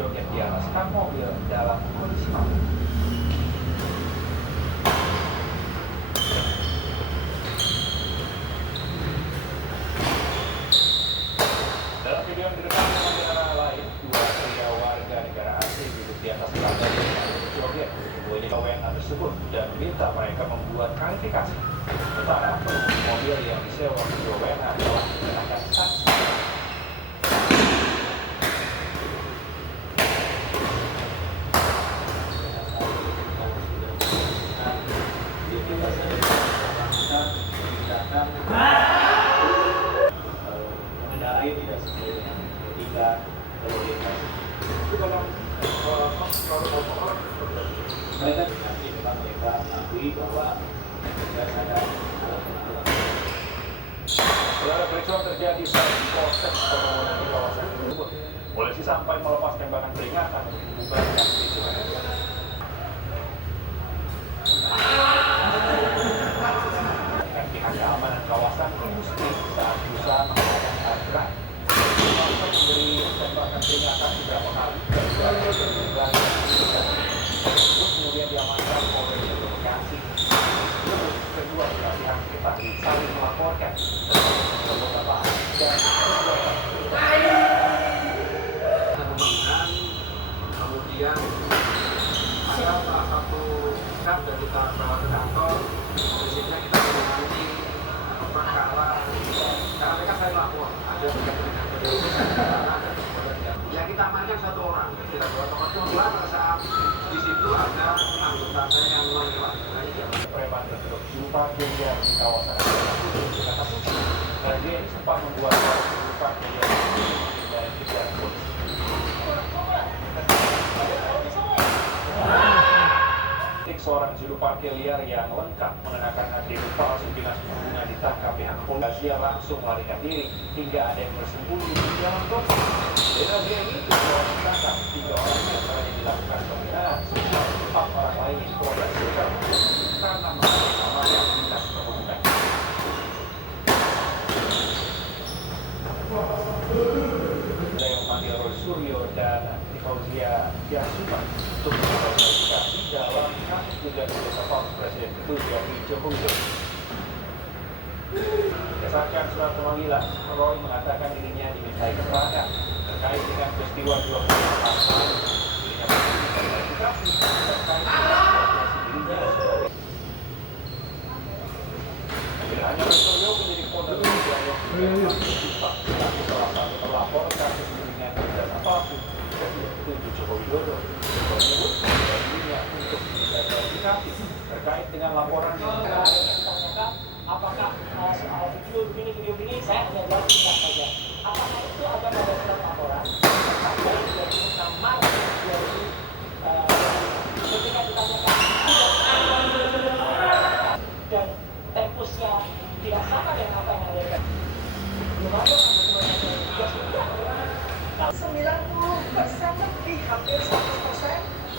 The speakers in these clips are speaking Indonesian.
berjoget di atas kap mobil dalam kondisi mabuk. Dalam video yang direkam dengan kamera lain, dua pria warga negara asing duduk di atas tangga dan berjoget membuat WNA tersebut dan meminta mereka membuat klarifikasi. Sementara pengemudi mobil yang disewa kedua WNA telah mengenakan sanksi. Mengendarai tidak sesuai dengan etika lalu lintas. Itu dalam mereka nanti memang mereka mengakui bahwa tidak sadar dalam pengakuan. Saudara, peristiwa terjadi saat proses pembangunan di kawasan tersebut. Polisi sampai melepas tembakan peringatan untuk membubarkan peristiwa ini. Dengan pihak keamanan kawasan industri saat berusaha menghadang aturan. Masa memberi tembakan peringatan beberapa kali dan tersebut kemudian diamankan oleh Bekasi. Kedua belah pihak kita saling melaporkan beberapa dan kemudian ada salah satu sikap dari kita bawa ke kantor, prinsipnya kita menangani perkara karena mereka saya lapor ada dengan yang kita amankan satu orang tidak bawa tokoh kedua pada saat di situ ada anggota saya yang melewati preman berkedok jumpa gereja di kawasan Jakarta Pusat. Dia ini sempat membuat jumpa gereja dari kejar polisi. Seorang juru parkir liar yang lengkap mengenakan atribut palsu dinas perhubungan ditangkap pihak polisi yang langsung melarikan diri hingga ada yang bersembunyi di dalam kota. Dari razia ini 7 orang ditangkap, 3 orang diantaranya dilakukan pembinaan, 4 orang lainnya diproses karena melanggar amanah dinas perhubungan. Saya memanggil Roy Suryo dan Fauzia Yasuma untuk mengklarifikasi dalam kasus dugaan jasa palsu Presiden ke-7 Joko Widodo. Berdasarkan surat pemanggilan, Roy mengatakan dirinya dimintai keterangan terkait dengan peristiwa 24 Maret lalu. Dirinya meminta klarifikasi terkait dengan profesi dirinya sebagai. Tidak hanya Roy Suryo, penyidik Polda Metro Jaya juga menjumpa selaku salah satu terlapor kasus tudingan jasa palsu Presiden ke-7 Joko Widodo. Menyebut dirinya untuk klarifikasi terkait dengan laporan yang apakah soal video ini saya hanya jawab singkat saja. Apakah itu ada pada surat laporan sampai 26 Maret 2000 ketika ditanyakan dan tempusnya tidak sama dengan apa yang ada belum ada sampai 90% lebih hampir 100%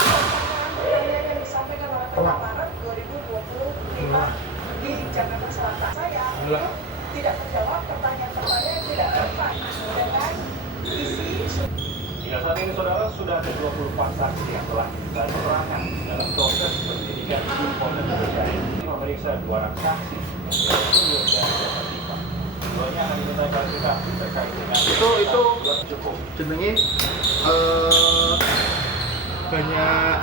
pertanyaan yang disampaikan oleh tanggal Maret 2025 di Jakarta Selatan. Saya tidak terjawab pertanyaan-pertanyaan yang tidak relevan dengan isi. Hingga saat ini, saudara, sudah ada 24 saksi yang telah diminta keterangan dalam proses penyidikan di Polda Metro Jaya. Memeriksa 2 orang saksi, Suryo dan Jakarta. Keduanya akan diminta klarifikasi terkait dengan itu cukup. jenenge banyak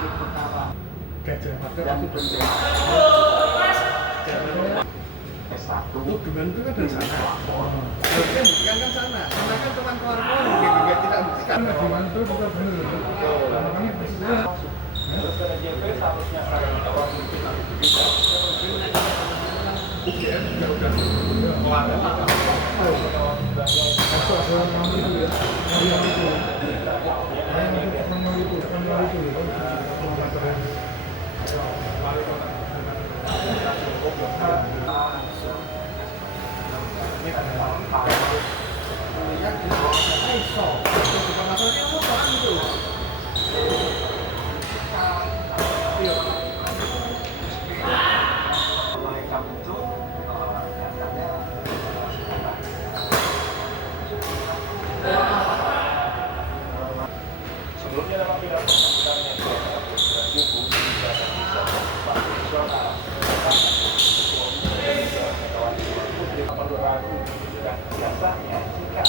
gajah mata Dan S1 itu gimana itu kan dari sana harusnya buktikan kan sana kan cuma keluar juga tidak buktikan gimana itu juga benar terus ada JP seharusnya akan dijawab mungkin nanti bisa. UGM juga udah kelar Sebelumnya dalam pidato sambutannya di Presiden Subuh juga bisa Pak Nasional Ketua Umum Megawati Soekarno Putri perlu ragu dengan siasatnya jika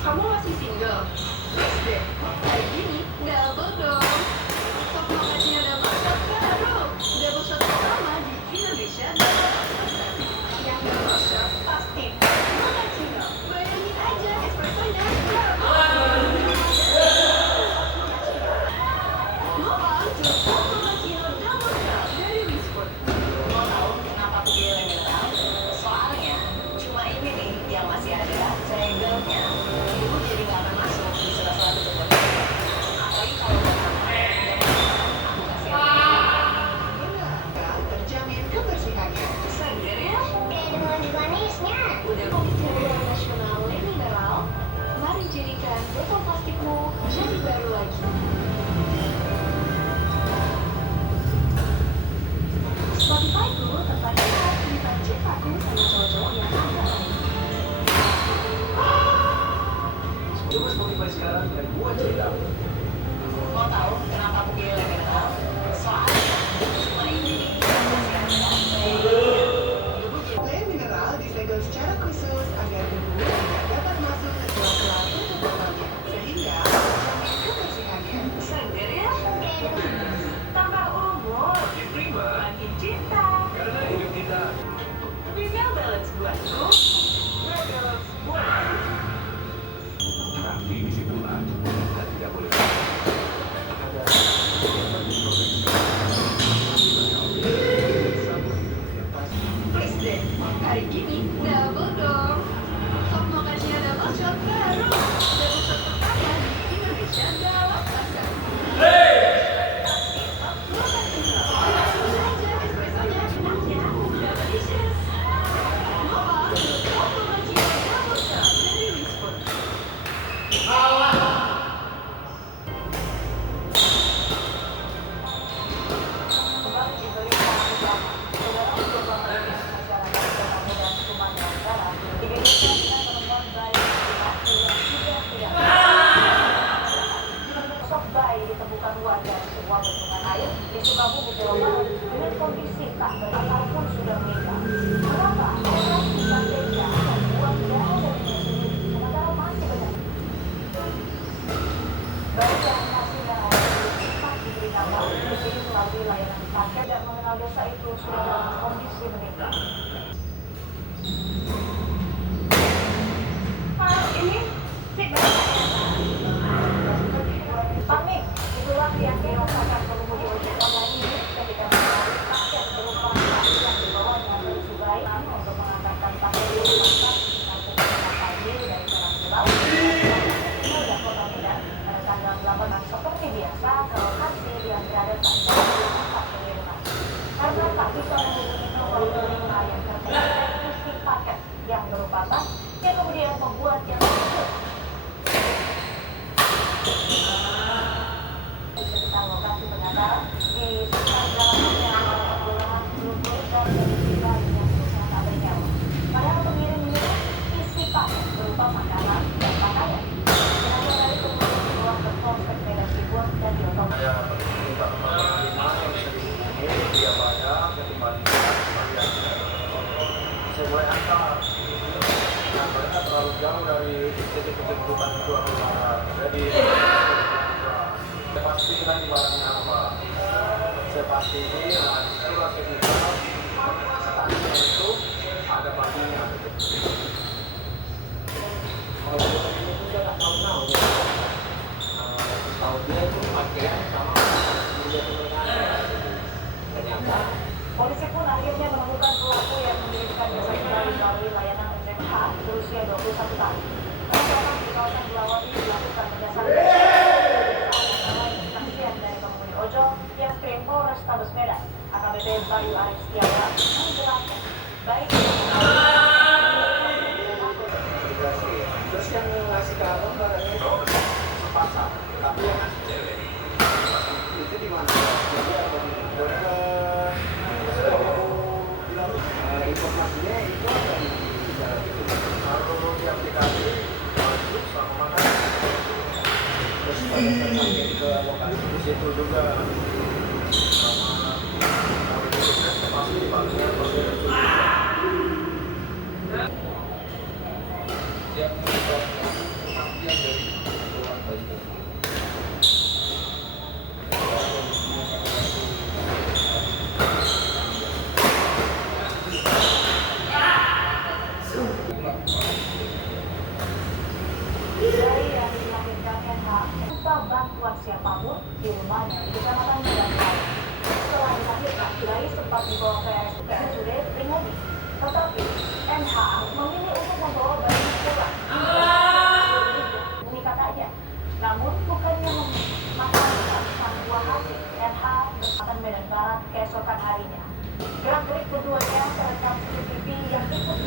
Kamu masih single? Yes deh, kayak gini double dong. Top makanya double shot baru. Double shot pertama di Indonesia double shot. Yang double shot pasti Mochaccino. Bayangin aja espressonya double. Ngomong cukup Mochaccino double shot dari Whisper. Mau tahu kenapa aku pilih mineral? Soalnya cuma ini nih yang masih ada segelnya. Ibu jadi nggak akan masuk di sela-sela tubuh. Apalagi kalau aku kasih Benar, terjamin kebersihannya. seger ya. Ada manis-manisnya. Udah Mochaccino Nasional Mineral. Mari jadikan botol plastikmu jadi baru lagi. Spotify-ku tempat kita cerita cintaku sama cowok-cowok yang ada lain. Coba Spotify sekarang dan buat cerita. Mau tahu kenapa aku pilih mineral? Soalnya cuma ini nih yang masih ada segelnya. Ibu jadi Le mineral disegel secara khusus agar debu tidak dapat masuk ke sela-sela tubuh botolnya, sehingga terjamin kebersihannya. seger ya. Tambah umur, Makin prima, makin cinta. karena hidup kita. Regal balance buatku, balance buatku. Tapi disitulah kita tidak boleh ada Please deh, hari gini double dong. Top Mochaccino double shot baru. Double shot pertama di Indonesia dalam rasa. Mochaccino, bayangin aja espressonya enaknya udah delicious. Ngomong, Top Mochaccino double shot dari Whisper. Kembali di berita utama, saudara untuk pemerintah masyarakat petani dan Sumatera Barat, Indonesia dengan penemuan bayi laki-laki yang tidak sosok bayi ditemukan warga di sebuah bendungan air di Sukabumi, Jawa Barat dengan kondisi tak ataupun sudah meninggal. Mengapa orang bisa tega membuang darah darinya sendiri sementara masih banyak bayi yang masih darah cepat diberi nama ini melalui layanan paket dan mengenal desa itu sudah dalam kondisi meninggal. Ini panik itulah yang dirasakan pengemudi ojek online ini ketika mengalami paket berupa bayi yang dibawanya menuju bayi untuk mengantarkan paket di rumah sakit Kampung Pagi dari Serang Pulau dan Kota Medan pada tanggal 8 seperti biasa ke lokasi yang berada tak jauh dari tempat pengiriman. Karena tak bisa menghubungi nomor penerima yang terkait isi paket yang berupa tas yang kemudian membuatnya tersebut. Di sekitar lokasi pengantaran di sekitar jalannya kelurahan Lumpur dan kondisi bayi yang berusaha tak bernyawa. Padahal pengirim menyebut isi paket berupa makanan dan pakaian. Tenaga dari kemudian dibawa ke Polsek Medan Timur dan diotot. Saya minta nomor penerima yang bisa dihubungi dia pada kembalikan variannya. Saya mulai antar. Nah, mereka terlalu jauh dari titik kebutuhan itu jadi saya pastikan di barangnya apa. Saya pastiin, nah disitulah ketika statusnya itu ada baginya. Kalau ini pun dia nggak tahu-tahu. Tahu dia itu pakaian sama dia ternyata AKBP Bayu Arif Setiawan menjelaskan baik Terus yang ngasih ke abang barangnya itu sepasang, tapi yang ngasih cewek itu di mana? Jadi abang bilang informasinya itu ada di jalan itu. Kalau di aplikasi masuk sama makan. Terus pada saat sampai ke lokasi di situ juga sama pasti dipakai pasti yang dari ruang bayi. dari yang dilahirkan NH tanpa bantuan siapapun di rumahnya di Kecamatan Medan. Setelah dilahirkan, bayi sempat dibawa ke RSUD Pringodi. Tetapi NH memilih untuk membawa bayi pulang. Menikah saja. Namun bukannya memakan sang buah hati, NH berangkat Medan Barat keesokan harinya. Gerak-gerik keduanya terekam CCTV yang ikut